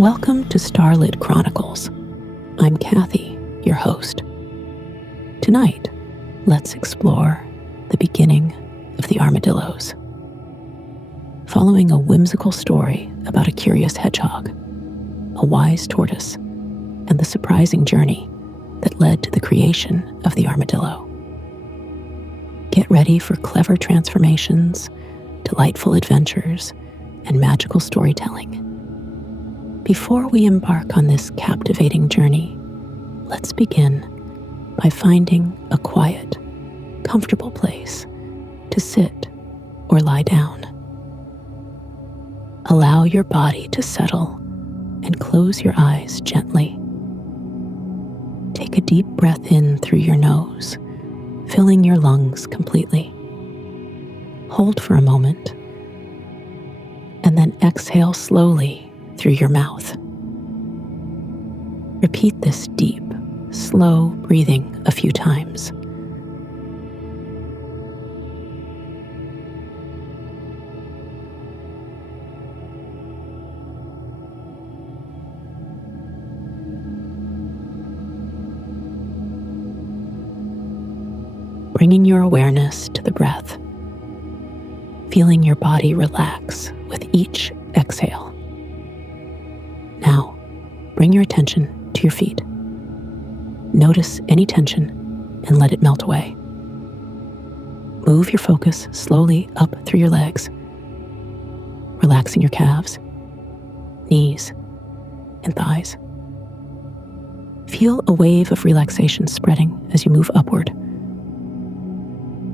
Welcome to Starlit Chronicles. I'm Kathy, your host. Tonight, let's explore the beginning of the Armadillos. Following a whimsical story about a curious hedgehog, a wise tortoise, and the surprising journey that led to the creation of the armadillo. Get ready for clever transformations, delightful adventures, and magical storytelling. Before we embark on this captivating journey, let's begin by finding a quiet, comfortable place to sit or lie down. Allow your body to settle and close your eyes gently. Take a deep breath in through your nose, filling your lungs completely. Hold for a moment, and then exhale slowly through your mouth. Repeat this deep, slow breathing a few times. Bringing your awareness to the breath, feeling your body relax with each exhale. Now, bring your attention to your feet. Notice any tension and let it melt away. Move your focus slowly up through your legs, relaxing your calves, knees, and thighs. Feel a wave of relaxation spreading as you move upward,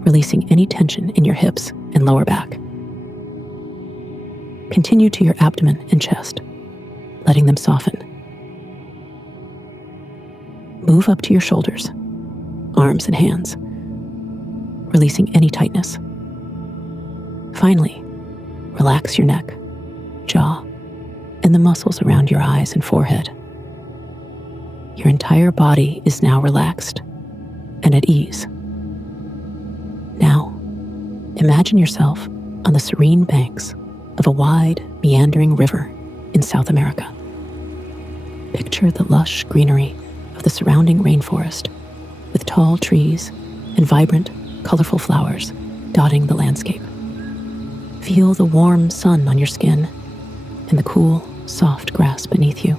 releasing any tension in your hips and lower back. Continue to your abdomen and chest, letting them soften. Move up to your shoulders, arms and hands, releasing any tightness. Finally, relax your neck, jaw, and the muscles around your eyes and forehead. Your entire body is now relaxed and at ease. Now, imagine yourself on the serene banks of a wide, meandering river in South America. Picture the lush greenery of the surrounding rainforest with tall trees and vibrant, colorful flowers dotting the landscape. Feel the warm sun on your skin and the cool, soft grass beneath you.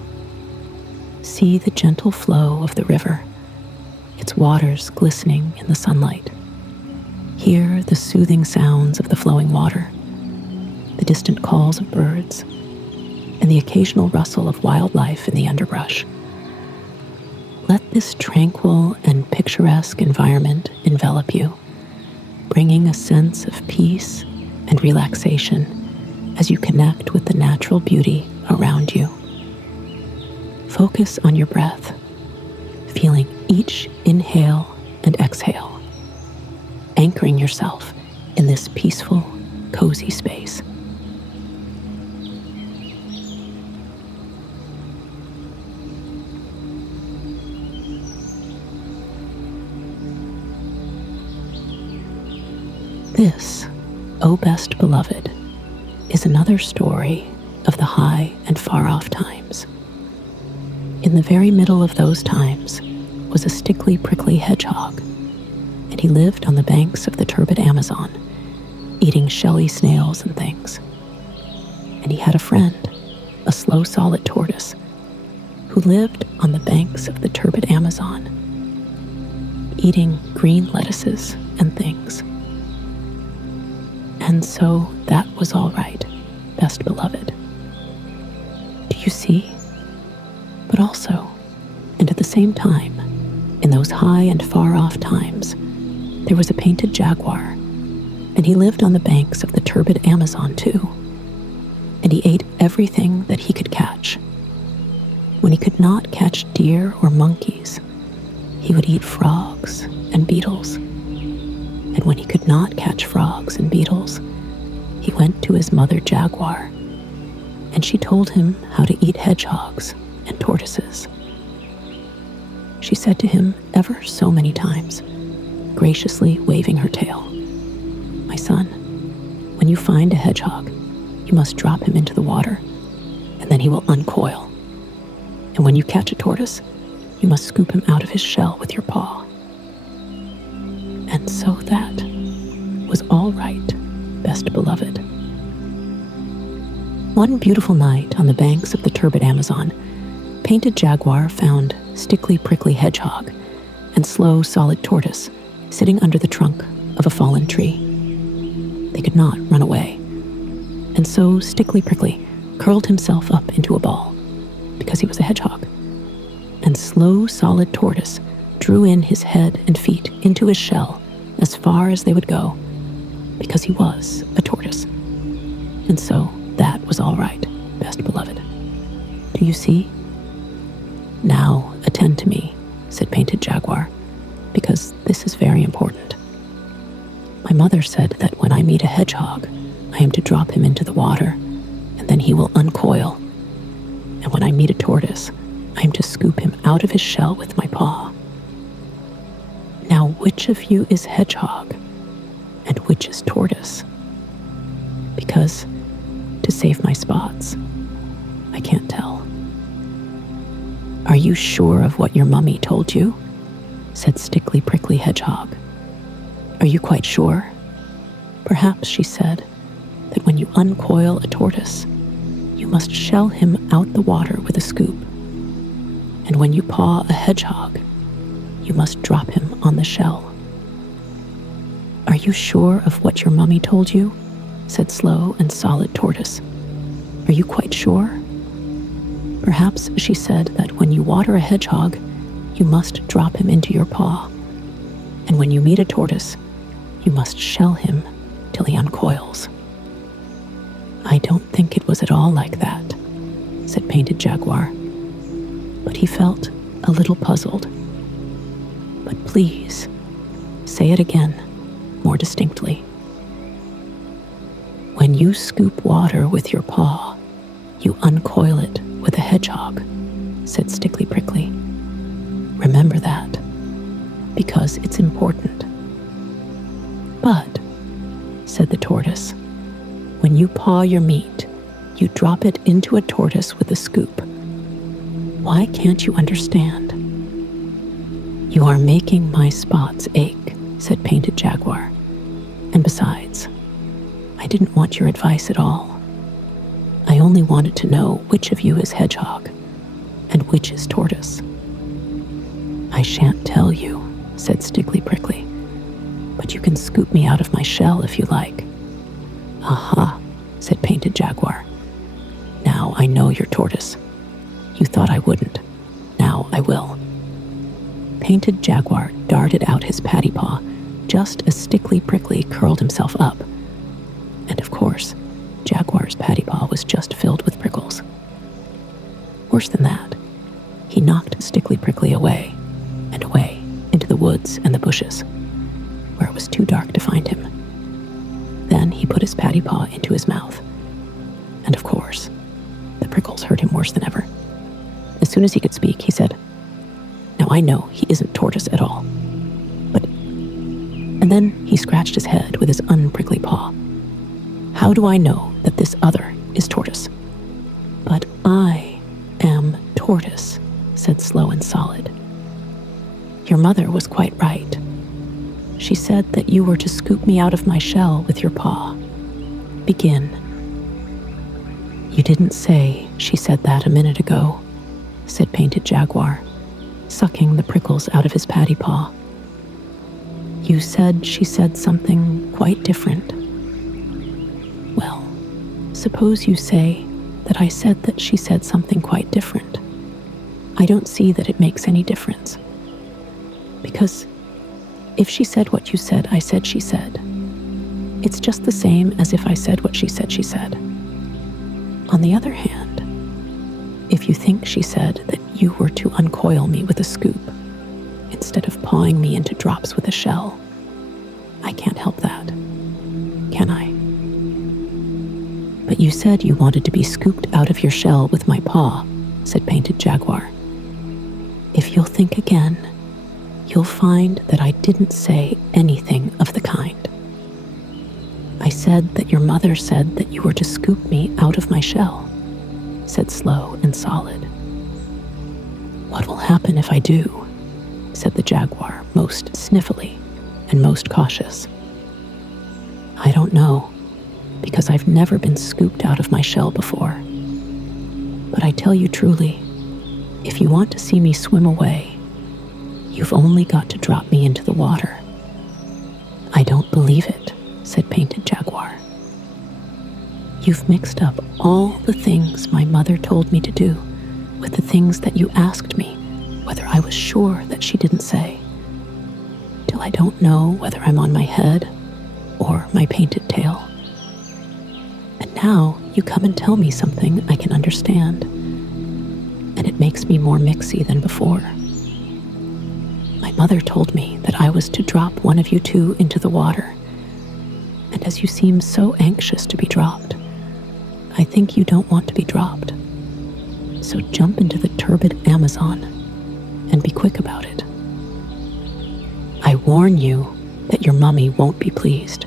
See the gentle flow of the river, its waters glistening in the sunlight. Hear the soothing sounds of the flowing water, the distant calls of birds, and the occasional rustle of wildlife in the underbrush. Let this tranquil and picturesque environment envelop you, bringing a sense of peace and relaxation as you connect with the natural beauty around you. Focus on your breath, feeling each inhale and exhale, anchoring yourself in this peaceful, cozy space. This, O Best Beloved, is another story of the high and far-off times. In the very middle of those times was a stickly, prickly hedgehog, and he lived on the banks of the turbid Amazon, eating shelly snails and things. And he had a friend, a slow, solid tortoise, who lived on the banks of the turbid Amazon, eating green lettuces and things. And so that was all right, Best Beloved. Do you see? But also, and at the same time, in those high and far-off times, there was a painted jaguar, and he lived on the banks of the turbid Amazon too. And he ate everything that he could catch. When he could not catch deer or monkeys, he would eat frogs and beetles. And when he could not catch frogs and beetles, he went to his mother jaguar, and she told him how to eat hedgehogs and tortoises. She said to him ever so many times, graciously waving her tail, "My son, when you find a hedgehog, you must drop him into the water, and then he will uncoil And when you catch a tortoise, you must scoop him out of his shell with your paw. And so that was all right, best beloved. One beautiful night on the banks of the turbid Amazon, Painted Jaguar found Stickly Prickly Hedgehog and Slow Solid Tortoise sitting under the trunk of a fallen tree. They could not run away, and so Stickly Prickly curled himself up into a ball because he was a hedgehog, and Slow Solid Tortoise drew in his head and feet into his shell as far as they would go because he was a tortoise. And so that was all right, best beloved. Do you see? Now attend to me, said Painted Jaguar, because this is very important. My mother said that when I meet a hedgehog, I am to drop him into the water, and then he will uncoil. And when I meet a tortoise, I am to scoop him out of his shell with my paw. Now, which of you is hedgehog, and which is tortoise? Because, to save my spots, I can't tell. Are you sure of what your mummy told you? Said Stickly Prickly Hedgehog. Are you quite sure? Perhaps she said that when you uncoil a tortoise, you must shell him out the water with a scoop. And when you paw a hedgehog, you must drop him on the shell. Are you sure of what your mummy told you? Said Slow and Solid Tortoise. Are you quite sure? Perhaps she said that when you water a hedgehog, you must drop him into your paw. And when you meet a tortoise, you must shell him till he uncoils. I don't think it was at all like that, said Painted Jaguar. But he felt a little puzzled. But please, say it again, more distinctly. When you scoop water with your paw, you uncoil it with a hedgehog, said Stickly Prickly. Remember that, because it's important. But, said the tortoise, when you paw your meat, you drop it into a tortoise with a scoop. Why can't you understand? You are making my spots ache, said Painted Jaguar. And besides, I didn't want your advice at all. I only wanted to know which of you is hedgehog and which is tortoise. I shan't tell you, said Stickly Prickly, but you can scoop me out of my shell if you like. Aha, said Painted Jaguar. Now I know you're tortoise. You thought I wouldn't. Now I will. Painted Jaguar darted out his patty paw just as Stickly Prickly curled himself up. And of course, Jaguar's patty paw was just filled with prickles. Worse than that, he knocked Stickly Prickly away and away into the woods and the bushes, where it was too dark to find him. Then he put his patty paw into his mouth, and of course, the prickles hurt him worse than ever. As soon as he could speak, he said, "Now I know he isn't tortoise at all, but..." And then he scratched his head with his unprickly paw. "How do I know that this other is tortoise?" "But I am tortoise," said Slow and Solid. "Your mother was quite right. She said that you were to scoop me out of my shell with your paw. Begin." "You didn't say she said that a minute ago," said Painted Jaguar, sucking the prickles out of his patty paw. "You said she said something quite different." "Well, suppose you say that I said that she said something quite different. I don't see that it makes any difference. Because if she said what you said I said she said, it's just the same as if I said what she said she said. On the other hand, if you think she said that you were to uncoil me with a scoop instead of pawing me into drops with a shell, I can't help that, can I? But you said you wanted to be scooped out of your shell with my paw," said Painted Jaguar. "If you'll think again, you'll find that I didn't say anything of the kind. I said that your mother said that you were to scoop me out of my shell," said Slow and Solid. "What will happen if I do?" said the jaguar, most sniffily and most cautious. "I don't know, because I've never been scooped out of my shell before. But I tell you truly, if you want to see me swim away, you've only got to drop me into the water." "I don't believe it," said Painted Jaguar. "You've mixed up all the things my mother told me to do with the things that you asked me whether I was sure that she didn't say, till I don't know whether I'm on my head or my painted tail. And now you come and tell me something I can understand, and it makes me more mixy than before. My mother told me that I was to drop one of you two into the water, and as you seem so anxious to be dropped, I think you don't want to be dropped. So jump into the turbid Amazon and be quick about it. I warn you that your mummy won't be pleased."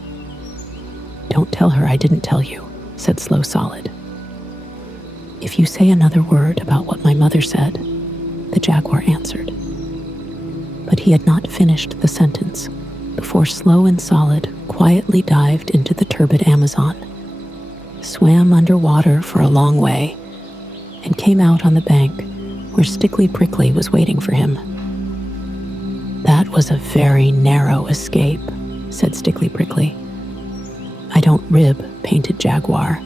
"Don't tell her I didn't tell you," said Slow Solid. "If you say another word about what my mother said," the jaguar answered. But he had not finished the sentence before Slow and Solid quietly dived into the turbid Amazon, swam underwater for a long way, and came out on the bank where Stickly Prickly was waiting for him. "That was a very narrow escape," said Stickly Prickly. "I don't rib Painted Jaguar.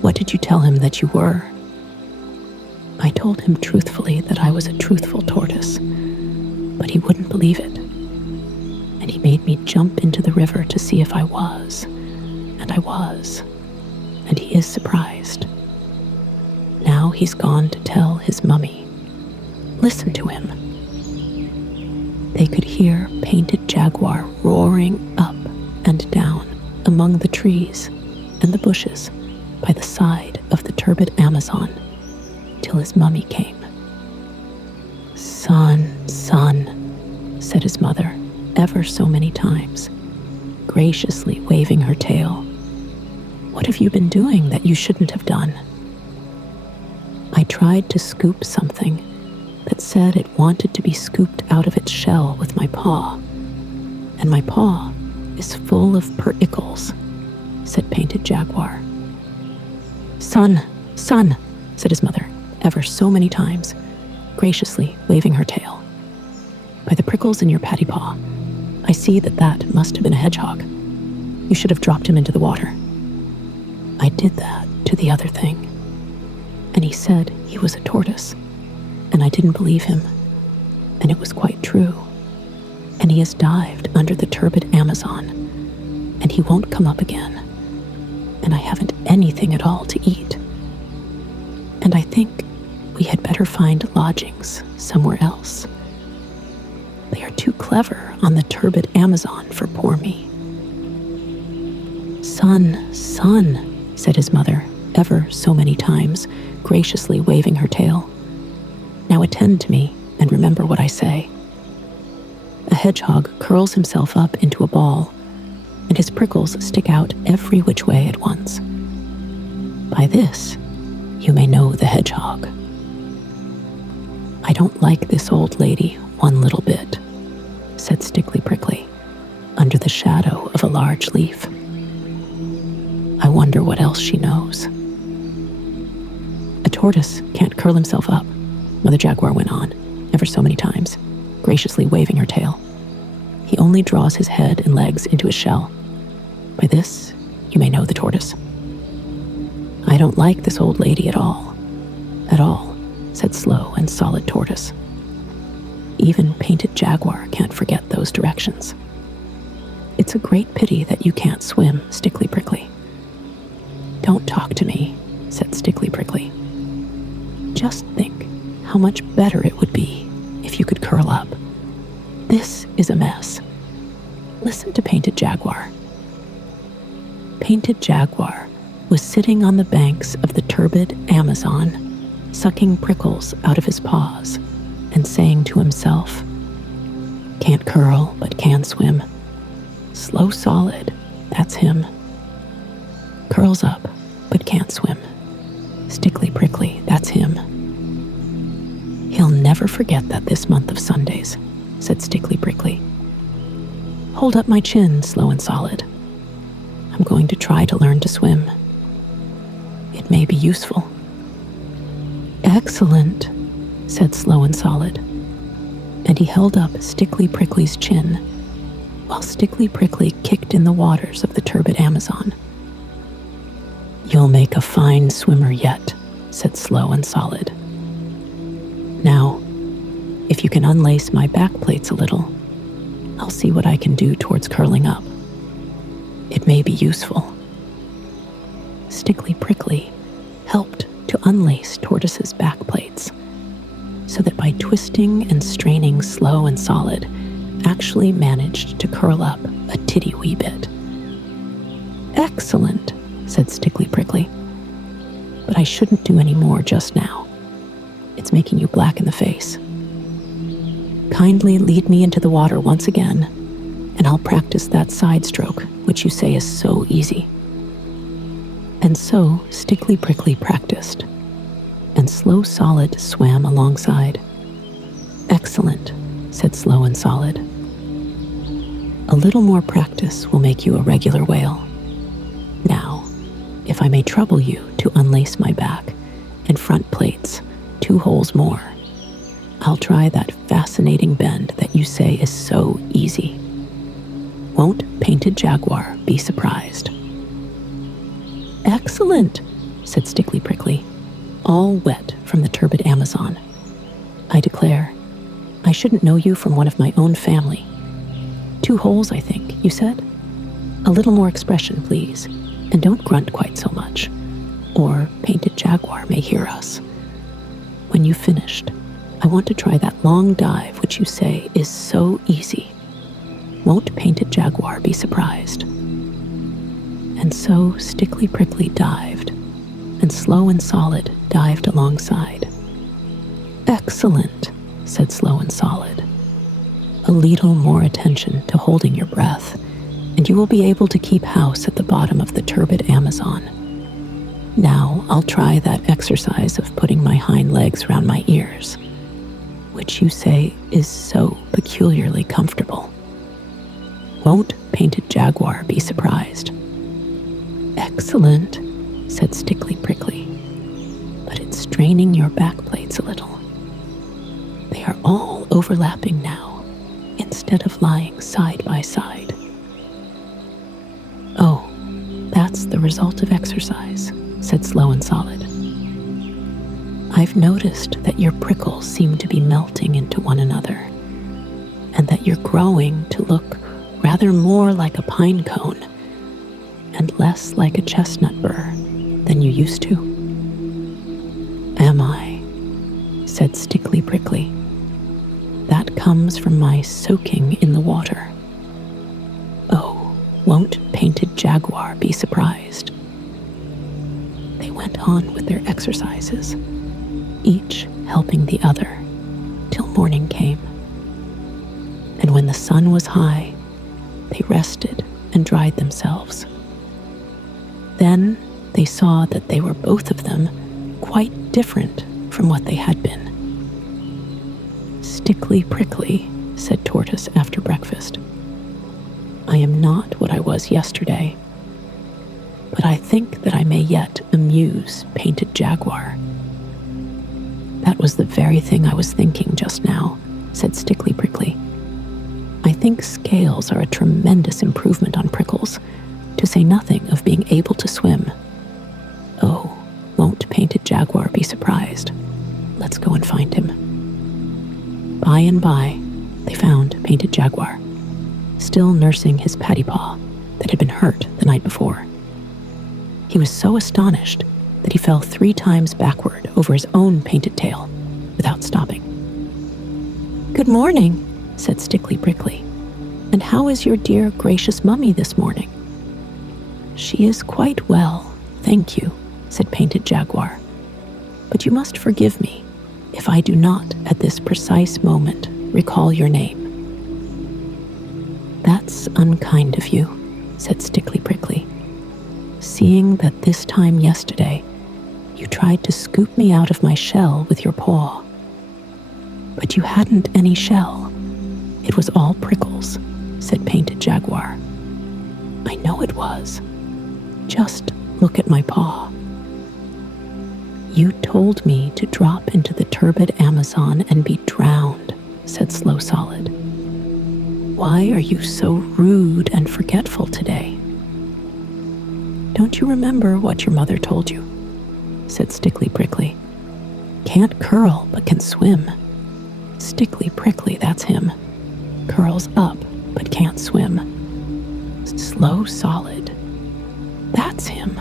What did you tell him that you were?" "I told him truthfully that I was a truthful tortoise, but he wouldn't believe it. And he made me jump into the river to see if I was, and I was, and he is surprised. Now he's gone to tell his mummy. Listen to him." They could hear Painted Jaguar roaring up and down among the trees and the bushes by the side of the turbid Amazon till his mummy came. "Son, son," said his mother ever so many times, graciously waving her tail. "What have you been doing that you shouldn't have done?" "I tried to scoop something that said it wanted to be scooped out of its shell with my paw, and my paw is full of pericles," said Painted Jaguar. "Son, son," said his mother ever so many times, graciously waving her tail. "By the prickles in your patty paw, I see that that must have been a hedgehog. You should have dropped him into the water." "I did that to the other thing, and he said he was a tortoise, and I didn't believe him, and it was quite true, and he has dived under the turbid Amazon, and he won't come up again, and I haven't anything at all to eat, and I think we had better find lodgings somewhere else. They are too clever on the turbid Amazon for poor me." "Son, son," said his mother ever so many times, graciously waving her tail. "Now attend to me and remember what I say. A hedgehog curls himself up into a ball, and his prickles stick out every which way at once. By this, you may know the hedgehog. I don't like this old lady one little bit," said Stickly Prickly, under the shadow of a large leaf. "I wonder what else she knows." "A tortoise can't curl himself up," Mother Jaguar went on, ever so many times, graciously waving her tail. "He only draws his head and legs into his shell. By this, you may know the tortoise." "I don't like this old lady at all, said Slow and Solid Tortoise. "Even Painted Jaguar can't forget those directions. It's a great pity that you can't swim, Stickly Prickly." "Don't talk to me," said Stickly Prickly. "Just think how much better it would be if you could curl up. This is a mess. Listen to Painted Jaguar." Painted Jaguar was sitting on the banks of the turbid Amazon, sucking prickles out of his paws and saying to himself, "Can't curl, but can swim. Slow Solid, that's him. Curls up, but can't swim. Stickly Prickly, that's him. He'll never forget that this month of Sundays, said Stickly Prickly. Hold up my chin, Slow and Solid. I'm going to try to learn to swim. It may be useful. Excellent, said Slow and Solid, and he held up Stickly Prickly's chin while Stickly Prickly kicked in the waters of the turbid Amazon. You'll make a fine swimmer yet, said Slow and Solid. Now, if you can unlace my back plates a little, I'll see what I can do towards curling up. It may be useful. Stickly Prickly helped to unlace Tortoise's back plates, so that by twisting and straining Slow and Solid, actually managed to curl up a titty wee bit. Excellent, said Stickly Prickly. But I shouldn't do any more just now. It's making you black in the face. Kindly lead me into the water once again, and I'll practice that side stroke, which you say is so easy. And so Stickly Prickly practiced, and Slow Solid swam alongside. Excellent, said Slow and Solid. A little more practice will make you a regular whale. Now, if I may trouble you to unlace my back and front plates 2 holes more, I'll try that fascinating bend that you say is so easy. Won't Painted Jaguar be surprised? Excellent, said Stickly Prickly, all wet from the turbid Amazon. I declare, I shouldn't know you from one of my own family. 2 holes, I think, you said? A little more expression, please, and don't grunt quite so much, or Painted Jaguar may hear us. When you've finished, I want to try that long dive which you say is so easy. Won't Painted Jaguar be surprised? And so Stickly Prickly dived, and Slow and Solid dived alongside. Excellent, said Slow and Solid. A little more attention to holding your breath, and you will be able to keep house at the bottom of the turbid Amazon. Now I'll try that exercise of putting my hind legs around my ears, which you say is so peculiarly comfortable. Won't Painted Jaguar be surprised? Excellent, said Stickly Prickly, but it's straining your back plates a little. They are all overlapping now, instead of lying side by side. Oh, that's the result of exercise, said Slow and Solid. I've noticed that your prickles seem to be melting into one another, and that you're growing to look rather more like a pine cone and less like a chestnut burr than you used to. Am I? Said Stickly Prickly. That comes from my soaking in the water. Oh, won't Painted Jaguar be surprised? They went on with their exercises, each helping the other, till morning came. And when the sun was high, they rested and dried themselves. Then they saw that they were both of them quite different from what they had been. Stickly Prickly, said Tortoise after breakfast. I am not what I was yesterday, but I think that I may yet amuse Painted Jaguar. That was the very thing I was thinking just now, said Stickly Prickly. I think scales are a tremendous improvement on prickles, to say nothing of being able to swim. Oh, won't Painted Jaguar be surprised? Let's go and find him. By and by, they found Painted Jaguar, still nursing his paddy paw that had been hurt the night before. He was so astonished that he fell 3 times backward over his own painted tail without stopping. Good morning, said Stickly Prickly. And how is your dear gracious mummy this morning? She is quite well, thank you, said Painted Jaguar. But you must forgive me if I do not at this precise moment recall your name. That's unkind of you, said Stickly Prickly, seeing that this time yesterday you tried to scoop me out of my shell with your paw. But you hadn't any shell. It was all prickles, said Painted Jaguar. I know it was. Just look at my paw. You told me to drop into the turbid Amazon and be drowned, said Slow Solid. Why are you so rude and forgetful today? Don't you remember what your mother told you? Said Stickly Prickly. Can't curl, but can swim. Stickly Prickly, that's him. Curls up, but can't swim. Slow Solid, that's him.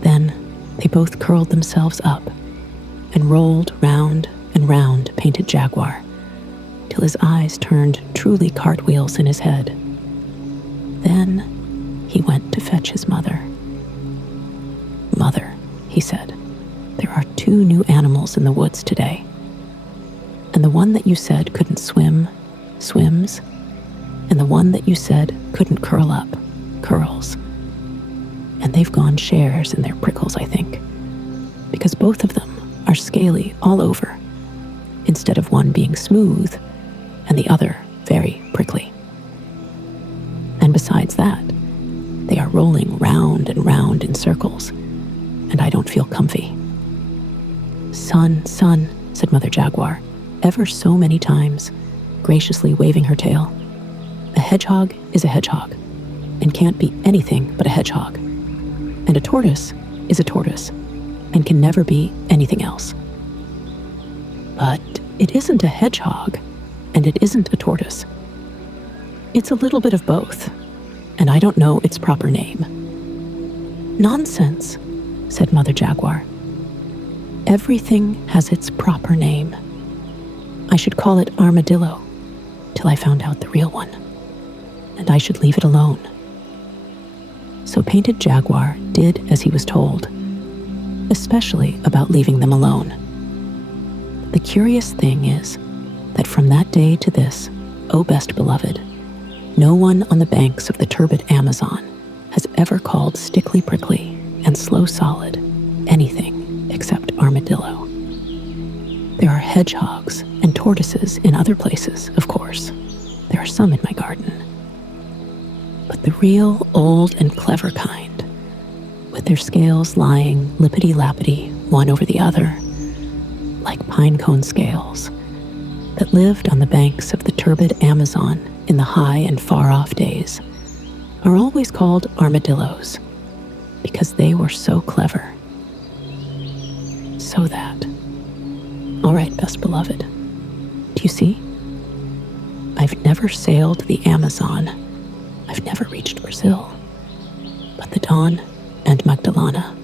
Then they both curled themselves up and rolled round and round Painted Jaguar till his eyes turned truly cartwheels in his head. Then he went to fetch his mother. Mother, he said, there are 2 new animals in the woods today. And the one that you said couldn't swim, swims, and the one that you said couldn't curl up, curls. And they've gone shares in their prickles, I think, because both of them are scaly all over, instead of one being smooth and the other very prickly. And besides that, they are rolling round and round in circles, and I don't feel comfy. Son, son, said Mother Jaguar, ever so many times, graciously waving her tail. A hedgehog is a hedgehog, and can't be anything but a hedgehog. And a tortoise is a tortoise, and can never be anything else. But it isn't a hedgehog, and it isn't a tortoise. It's a little bit of both, and I don't know its proper name. Nonsense, said Mother Jaguar. Everything has its proper name. I should call it Armadillo, till I found out the real one, and I should leave it alone. So Painted Jaguar did as he was told, especially about leaving them alone. The curious thing is that from that day to this, O best beloved, no one on the banks of the turbid Amazon has ever called Stickly Prickly and Slow Solid anything except Armadillo. There are hedgehogs and tortoises in other places, of course. There are some in my garden. But the real old and clever kind, with their scales lying lippity-lappity one over the other, like pinecone scales, that lived on the banks of the turbid Amazon in the high and far-off days, are always called armadillos, because they were so clever. So that, all right, best beloved, do you see? I've never sailed the Amazon. I've never reached Brazil. But the Don and Magdalena,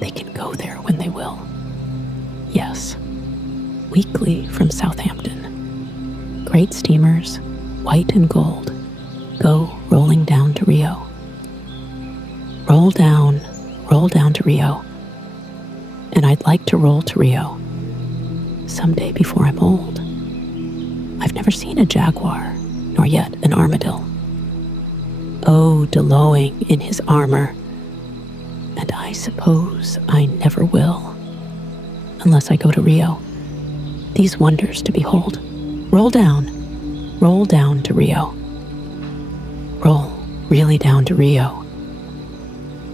they can go there when they will. Yes, weekly from Southampton. Great steamers, white and gold, go rolling down to Rio. Roll down to Rio. And I'd like to roll to Rio someday before I'm old. I've never seen a jaguar, nor yet an armadillo. Oh, delowing in his armor. And I suppose I never will, unless I go to Rio. These wonders to behold. Roll down to Rio. Roll really down to Rio.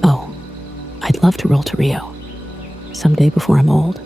Oh, I'd love to roll to Rio someday before I'm old.